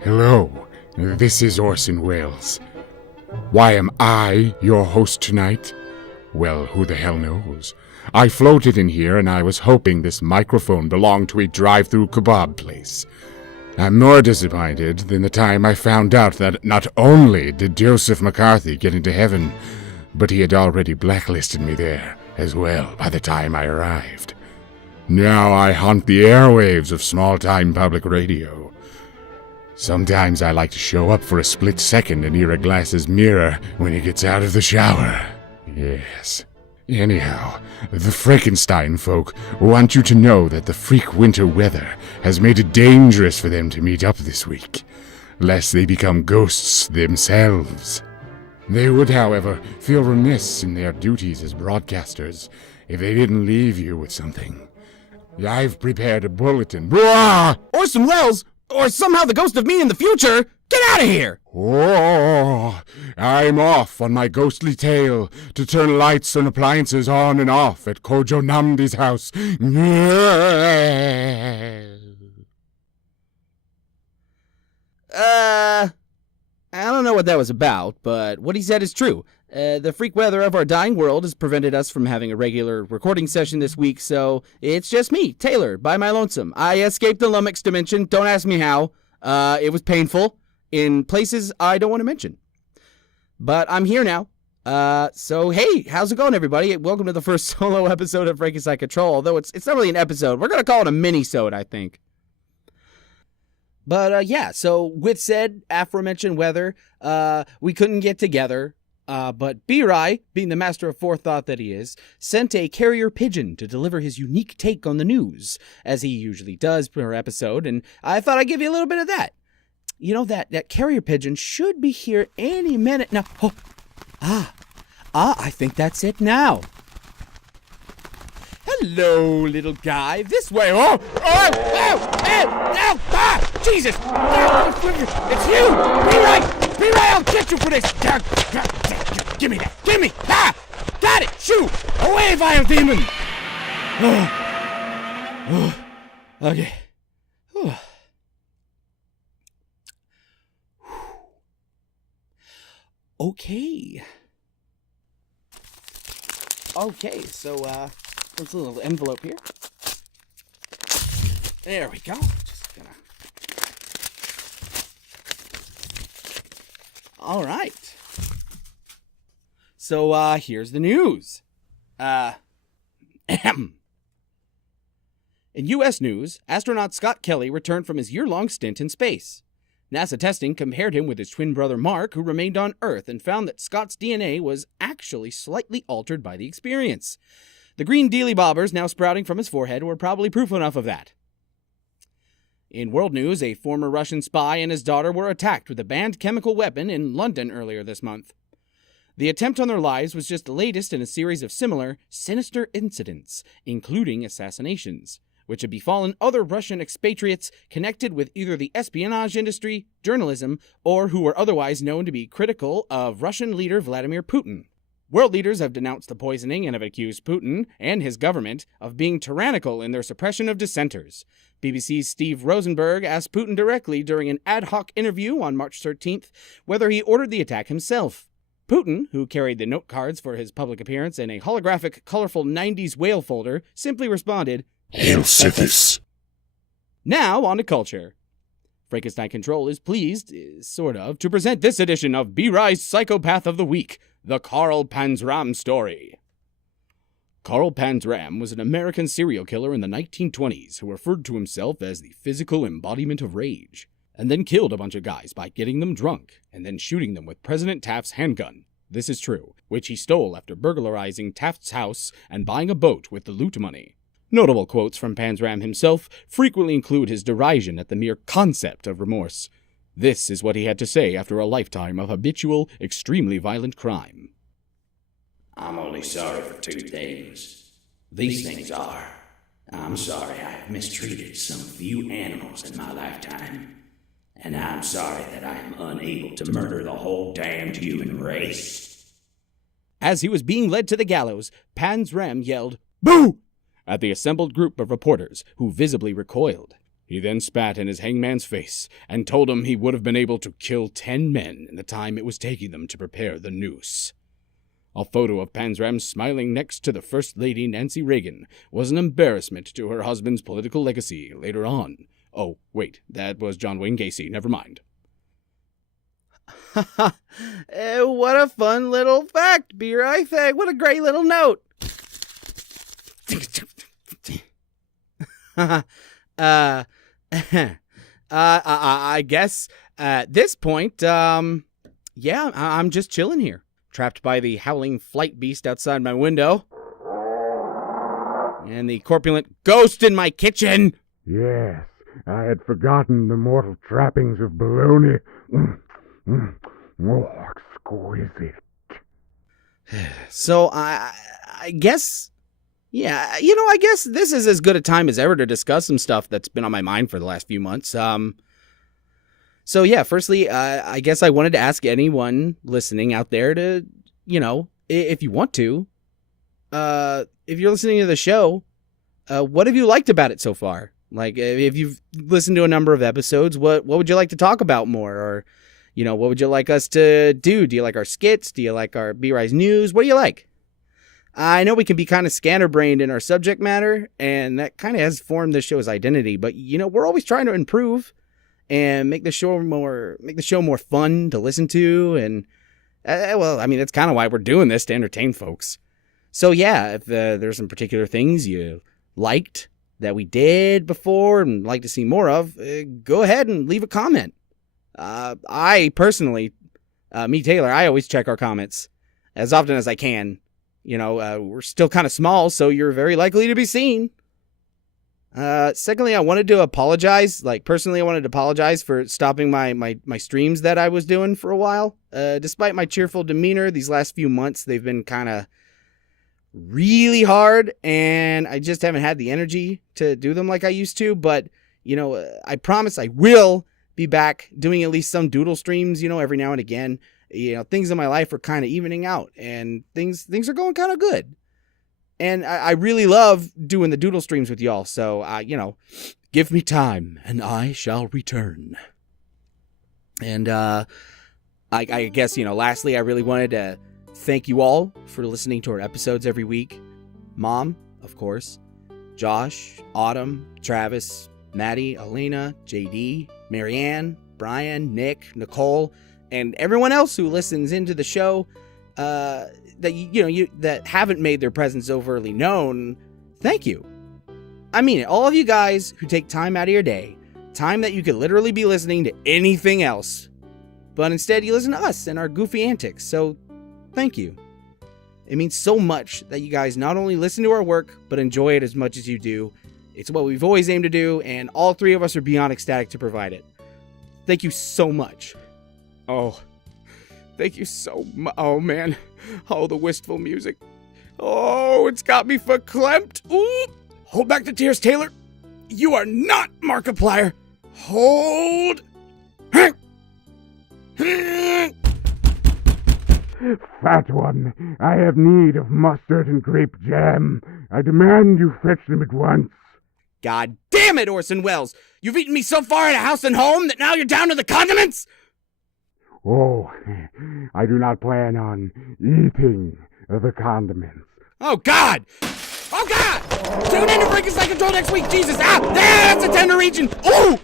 Hello, this is Orson Wells. Why am I your host tonight? Well, who the hell knows? I floated in here and I was hoping this microphone belonged to a drive-through kebab place. I'm more disappointed than the time I found out that not only did Joseph McCarthy get into heaven, but he had already blacklisted me there as well by the time I arrived. Now I haunt the airwaves of small-time public radio. Sometimes I like to show up for a split second and hear a glass's mirror when he gets out of the shower. Yes. Anyhow, the Frankenstein folk want you to know that the freak winter weather has made it dangerous for them to meet up this week, lest they become ghosts themselves. They would, however, feel remiss in their duties as broadcasters if they didn't leave you with something. I've prepared a bulletin. Blah! Orson Wells, or somehow the ghost of me in the future, get out of here! Oh, I'm off on my ghostly tale to turn lights and appliances on and off at Kojo Namdi's house. I don't know what that was about, but what he said is true. The freak weather of our dying world has prevented us from having a regular recording session this week, so it's just me, Taylor, by my lonesome. I escaped the Lummox dimension. Don't ask me how. It was painful in places I don't want to mention. But I'm here now. So hey, how's it going, everybody? Welcome to the first solo episode of Frankenstein Control, although it's not really an episode. We're going to call it a minisode, I think. But yeah, so with said aforementioned weather, we couldn't get together. But B-Rai, being the master of forethought that he is, sent a carrier pigeon to deliver his unique take on the news, as he usually does per episode, and I thought I'd give you a little bit of that. You know, that carrier pigeon should be here any minute now. I think that's it now. Hello, little guy. This way. Jesus! It's you! B-Rai, I'll get you for this! Give me that! Give me! Got it! Shoo! Away, vile demon! Okay. Okay, so, there's a little envelope here. There we go. Just gonna... All right. So, here's the news. In U.S. news, astronaut Scott Kelly returned from his year-long stint in space. NASA testing compared him with his twin brother Mark, who remained on Earth, and found that Scott's DNA was actually slightly altered by the experience. The green dealy-bobbers now sprouting from his forehead were probably proof enough of that. In world news, a former Russian spy and his daughter were attacked with a banned chemical weapon in London earlier this month. The attempt on their lives was just the latest in a series of similar, sinister incidents, including assassinations, which had befallen other Russian expatriates connected with either the espionage industry, journalism, or who were otherwise known to be critical of Russian leader Vladimir Putin. World leaders have denounced the poisoning and have accused Putin and his government of being tyrannical in their suppression of dissenters. BBC's Steve Rosenberg asked Putin directly during an ad hoc interview on March 13th whether he ordered the attack himself. Putin, who carried the note cards for his public appearance in a holographic, colorful 90s whale folder, simply responded, "Hail Sithis." Now, on to culture. Frankenstein Control is pleased, sort of, to present this edition of B-Rai's Psychopath of the Week, the Carl Panzram story. Carl Panzram was an American serial killer in the 1920s who referred to himself as the physical embodiment of rage, and then killed a bunch of guys by getting them drunk and then shooting them with President Taft's handgun. This is true, which he stole after burglarizing Taft's house and buying a boat with the loot money. Notable quotes from Panzram himself frequently include his derision at the mere concept of remorse. This is what he had to say after a lifetime of habitual, extremely violent crime. I'm only sorry for two things. These things are, I'm sorry I have mistreated some few animals in my lifetime, and I'm sorry that I am unable to murder the whole damned human race. As he was being led to the gallows, Panzram yelled, "Boo!" at the assembled group of reporters, who visibly recoiled. He then spat in his hangman's face and told him he would have been able to kill 10 men in the time it was taking them to prepare the noose. A photo of Panzram smiling next to the First Lady Nancy Reagan was an embarrassment to her husband's political legacy later on. Oh, wait, that was John Wayne Gacy. Never mind. What a fun little fact, B-Right. What a great little note. I guess at this point, I'm just chilling here, trapped by the howling flight beast outside my window and the corpulent ghost in my kitchen. Yes, I had forgotten the mortal trappings of bologna. Oh, exquisite. So I guess, I guess this is as good a time as ever to discuss some stuff that's been on my mind for the last few months. Firstly, I guess I wanted to ask anyone listening out there to, if you want to, if you're listening to the show, what have you liked about it so far? Like, if you've listened to a number of episodes, what would you like to talk about more? Or, what would you like us to do? Do you like our skits? Do you like our B-Rise news? What do you like? I know we can be kind of scatterbrained in our subject matter, and that kind of has formed the show's identity. But, we're always trying to improve and make the show more fun to listen to. And, that's kind of why we're doing this, to entertain folks. So, if there's some particular things you liked that we did before and like to see more of, go ahead and leave a comment. I personally, Taylor, I always check our comments as often as I can. We're still kind of small, so you're very likely to be seen. Secondly, I wanted to apologize. Personally, I wanted to apologize for stopping my streams that I was doing for a while. Despite my cheerful demeanor, these last few months, they've been kind of really hard, and I just haven't had the energy to do them like I used to. But, I promise I will be back doing at least some doodle streams, every now and again. Things in my life are kind of evening out, and things are going kind of good. And I really love doing the doodle streams with y'all. So, give me time and I shall return. And I guess, lastly, I really wanted to thank you all for listening to our episodes every week. Mom, of course, Josh, Autumn, Travis, Maddie, Elena, JD, Marianne, Brian, Nick, Nicole, and everyone else who listens into the show that haven't made their presence overtly known. Thank you. I mean it. All of you guys who take time out of your day, time that you could literally be listening to anything else, but instead you listen to us and our goofy antics. So thank you. It means so much that you guys not only listen to our work, but enjoy it as much as you do. It's what we've always aimed to do, and all three of us are beyond ecstatic to provide it. Thank you so much. Oh, thank you so much. Oh, man. Oh, the wistful music. Oh, it's got me verklempt. Ooh. Hold back the tears, Taylor. You are not Markiplier. Hold. Fat one, I have need of mustard and grape jam. I demand you fetch them at once. God damn it, Orson Wells! You've eaten me so far at a house and home that now you're down to the condiments? Oh, I do not plan on eating the condiments. Oh, God! Oh, God! Tune in to Frankenstein Control next week, Jesus! Ah! That's a tender region! Ooh!